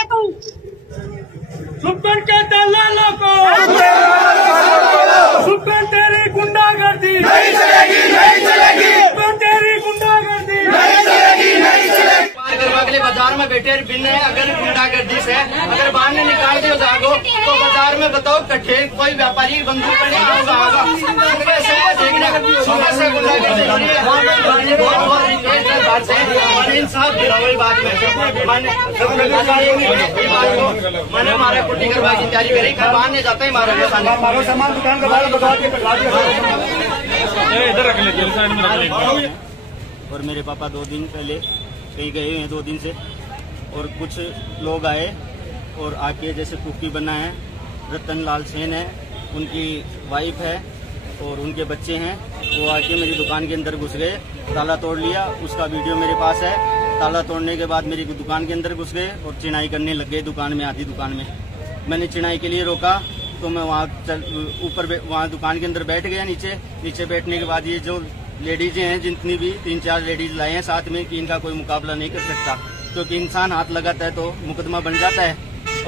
के तू सुपन के दलालों को सुपन तेरी गुंडागर्दी नहीं चलेगी, नहीं चलेगी। सुपन तेरी गुंडागर्दी नहीं चलेगी, नहीं चलेगी। अगले बाजार में बैठे बिन अगर गुंडागर्दी से अगर बाहर ने निकाल दिया जागो तो बाजार में बताओ कट्ठे कोई व्यापारी बंदूक पर नहीं आऊंगा। सुबह से गुंडागर्दी हो रही है। इंसाफ वही बात मैंने हमारे कुट्टी करवा की तैयारी करी बाहर नहीं जाता ही हमारे सामान दुकान का इधर रख लेते। और मेरे पापा 2 दिन पहले कहीं गए हैं 2 दिन से और कुछ लोग आए और आके जैसे कुकी बना है रतन लाल सेन है उनकी वाइफ है और उनके बच्चे हैं वो आके मेरी दुकान के अंदर घुस गए ताला तोड़ लिया। उसका वीडियो मेरे पास है। ताला तोड़ने के बाद मेरी दुकान के अंदर घुस गए और चिनाई करने लग गए दुकान में आधी दुकान में। मैंने चिनाई के लिए रोका तो मैं वहाँ दुकान के अंदर बैठ गया नीचे बैठने के बाद ये जो लेडीज हैं जितनी भी 3-4 लेडीज लाए हैं साथ में कि इनका कोई मुकाबला नहीं कर सकता क्योंकि इंसान हाथ लगाता है तो मुकदमा बन जाता है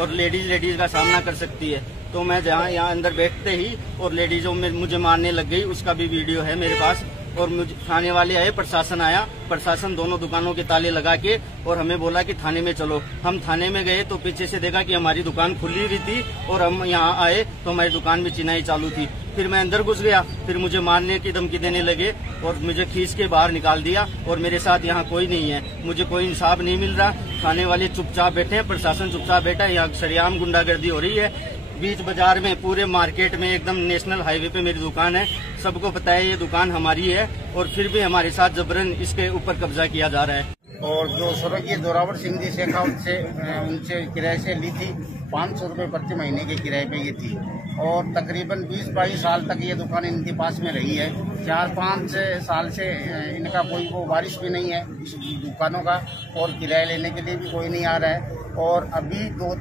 और लेडीज का सामना कर सकती है। तो मैं यहाँ अंदर बैठते ही और लेडीजों में मुझे मारने लग गई उसका भी वीडियो है मेरे पास। और मुझे थाने वाले आए, प्रशासन आया, प्रशासन दोनों दुकानों के ताले लगा के और हमें बोला कि थाने में चलो। हम थाने में गए तो पीछे से देखा कि हमारी दुकान खुली हुई थी और हम यहाँ आए तो हमारी दुकान में चिनाई चालू थी। फिर मैं अंदर घुस गया, फिर मुझे मारने की धमकी देने लगे और मुझे खींच के बाहर निकाल दिया और मेरे साथ यहाँ कोई नहीं है। मुझे कोई इंसाफ नहीं मिल रहा। थाने वाले चुपचाप बैठे हैं, प्रशासन चुपचाप बैठा है। यहाँ सरेआम गुंडागर्दी हो रही है बीच बाजार में, पूरे मार्केट में, एकदम नेशनल हाईवे पे मेरी दुकान है। सबको पता है ये दुकान हमारी है और फिर भी हमारे साथ जबरन इसके ऊपर कब्जा किया जा रहा है। और जो स्वर्गीय जोरावर सिंह जी शेखा उनसे किराए से ली थी 500 रुपये प्रति महीने के किराए पे ये थी और तकरीबन 20-22 साल तक ये दुकान इनके पास में रही है। 4-5 साल से इनका कोई वो वारिस भी नहीं है इस दुकानों का और किराया लेने के लिए भी कोई नहीं आ रहा है। और अभी 2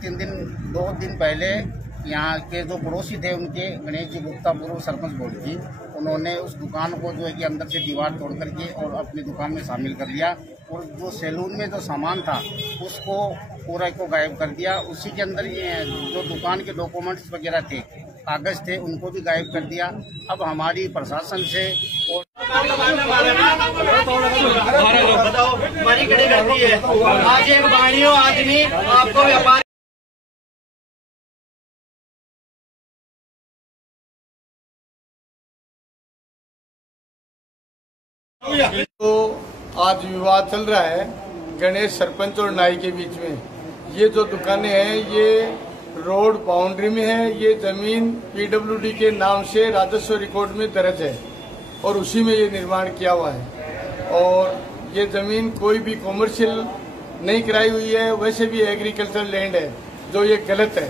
दिन पहले यहाँ के जो पड़ोसी थे उनके गणेश जी गुप्ता पूर्व सरपंच बोर्ड की, उन्होंने उस दुकान को जो है कि अंदर से दीवार तोड़ करके और अपनी दुकान में शामिल कर लिया और जो सैलून में जो सामान था उसको पूरा को गायब कर दिया। उसी के अंदर जो दुकान के डॉक्यूमेंट्स वगैरह थे, कागज थे, उनको भी गायब कर दिया। अब हमारी प्रशासन से और बताओ हमारी कड़ी करती है। आज एक बाणियों आदमी आपको व्यापार तो आज विवाद चल रहा है गणेश सरपंच और नाई के बीच में। ये जो दुकानें हैं ये रोड बाउंड्री में है। ये जमीन पीडब्ल्यूडी के नाम से राजस्व रिकॉर्ड में दर्ज है और उसी में ये निर्माण किया हुआ है। और ये जमीन कोई भी कॉमर्शियल नहीं कराई हुई है, वैसे भी एग्रीकल्चर लैंड है, जो ये गलत है।